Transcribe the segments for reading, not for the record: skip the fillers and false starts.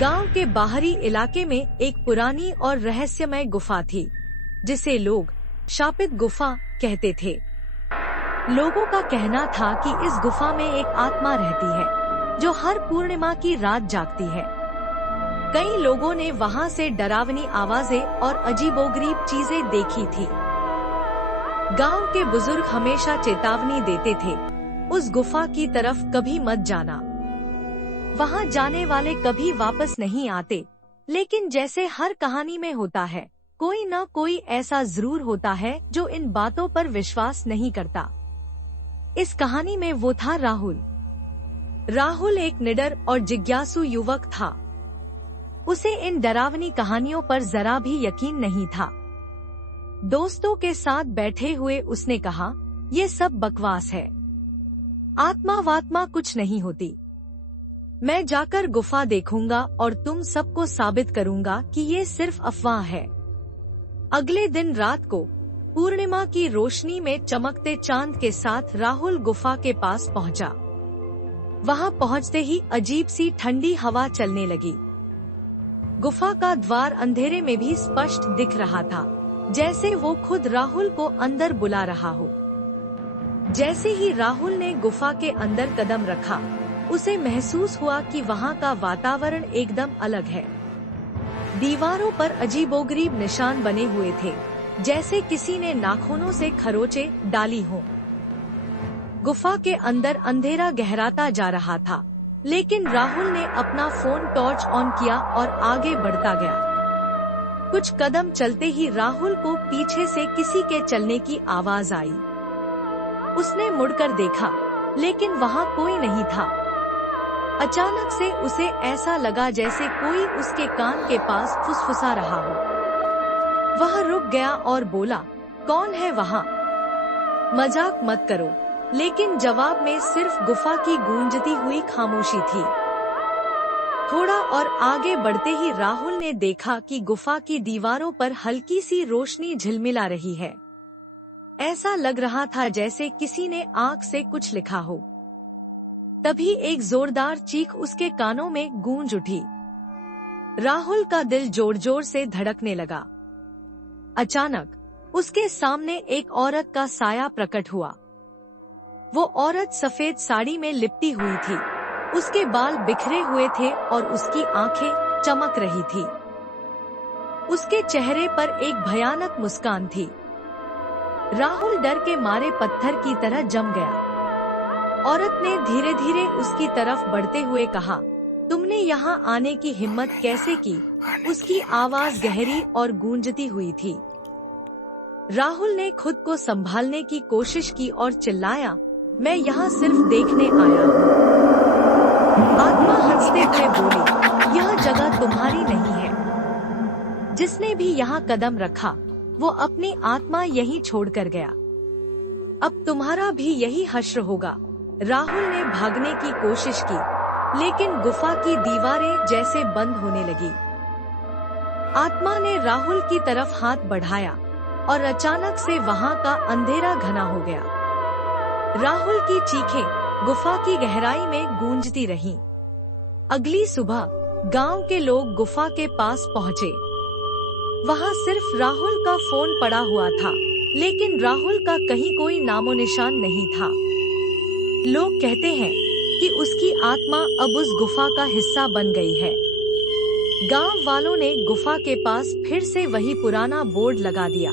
गांव के बाहरी इलाके में एक पुरानी और रहस्यमय गुफा थी, जिसे लोग शापित गुफा कहते थे। लोगों का कहना था कि इस गुफा में एक आत्मा रहती है, जो हर पूर्णिमा की रात जागती है। कई लोगों ने वहां से डरावनी आवाजें और अजीबोगरीब चीजें देखी थी। गांव के बुजुर्ग हमेशा चेतावनी देते थे, उस गुफा की तरफ कभी मत जाना। वहां जाने वाले कभी वापस नहीं आते। लेकिन जैसे हर कहानी में होता है, कोई न कोई ऐसा जरूर होता है जो इन बातों पर विश्वास नहीं करता। इस कहानी में वो था राहुल। राहुल एक निडर और जिज्ञासु युवक था। उसे इन डरावनी कहानियों पर जरा भी यकीन नहीं था। दोस्तों के साथ बैठे हुए उसने कहा, ये सब बकवास है, आत्मा वात्मा कुछ नहीं होती। मैं जाकर गुफा देखूंगा और तुम सबको साबित करूंगा कि ये सिर्फ अफवाह है। अगले दिन रात को पूर्णिमा की रोशनी में चमकते चांद के साथ राहुल गुफा के पास पहुंचा। वहां पहुंचते ही अजीब सी ठंडी हवा चलने लगी। गुफा का द्वार अंधेरे में भी स्पष्ट दिख रहा था, जैसे वो खुद राहुल को अंदर बुला रहा हो। जैसे ही राहुल ने गुफा के अंदर कदम रखा, उसे महसूस हुआ कि वहां का वातावरण एकदम अलग है। दीवारों पर अजीबोगरीब निशान बने हुए थे, जैसे किसी ने नाखूनों से खरोंचे डाली हो। गुफा के अंदर अंधेरा गहराता जा रहा था, लेकिन राहुल ने अपना फोन टॉर्च ऑन किया और आगे बढ़ता गया। कुछ कदम चलते ही राहुल को पीछे से किसी के चलने की आवाज आई। उसने मुड़कर देखा, लेकिन वहां कोई नहीं था। अचानक से उसे ऐसा लगा जैसे कोई उसके कान के पास फुसफुसा रहा हो। वह रुक गया और बोला, कौन है वहाँ? मजाक मत करो। लेकिन जवाब में सिर्फ गुफा की गूंजती हुई खामोशी थी। थोड़ा और आगे बढ़ते ही राहुल ने देखा कि गुफा की दीवारों पर हल्की सी रोशनी झिलमिला रही है। ऐसा लग रहा था जैसे किसी ने आग से कुछ लिखा हो। तभी एक जोरदार चीख उसके कानों में गूंज उठी। राहुल का दिल जोर जोर से धड़कने लगा। अचानक उसके सामने एक औरत का साया प्रकट हुआ। वो औरत सफेद साड़ी में लिपटी हुई थी। उसके बाल बिखरे हुए थे और उसकी आंखें चमक रही थी। उसके चेहरे पर एक भयानक मुस्कान थी। राहुल डर के मारे पत्थर की तरह जम गया। औरत ने धीरे धीरे उसकी तरफ बढ़ते हुए कहा, तुमने यहाँ आने की हिम्मत कैसे की? उसकी आवाज गहरी और गूंजती हुई थी। राहुल ने खुद को संभालने की कोशिश की और चिल्लाया, मैं यहाँ सिर्फ देखने आया हूँ। आत्मा हंसते हुए बोली, यह जगह तुम्हारी नहीं है। जिसने भी यहाँ कदम रखा, वो अपनी आत्मा यहीं छोड़कर गया। अब तुम्हारा भी यही हश्र होगा। राहुल ने भागने की कोशिश की, लेकिन गुफा की दीवारें जैसे बंद होने लगी। आत्मा ने राहुल की तरफ हाथ बढ़ाया और अचानक से वहां का अंधेरा घना हो गया। राहुल की चीखें गुफा की गहराई में गूंजती रहीं। अगली सुबह गांव के लोग गुफा के पास पहुंचे। वहां सिर्फ राहुल का फोन पड़ा हुआ था, लेकिन राहुल का कहीं कोई नामो निशान नहीं था। लोग कहते हैं कि उसकी आत्मा अब उस गुफा का हिस्सा बन गई है। गांव वालों ने गुफा के पास फिर से वही पुराना बोर्ड लगा दिया,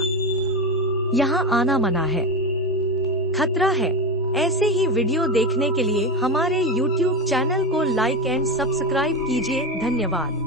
यहाँ आना मना है, खतरा है। ऐसे ही वीडियो देखने के लिए हमारे YouTube चैनल को लाइक एंड सब्सक्राइब कीजिए। धन्यवाद।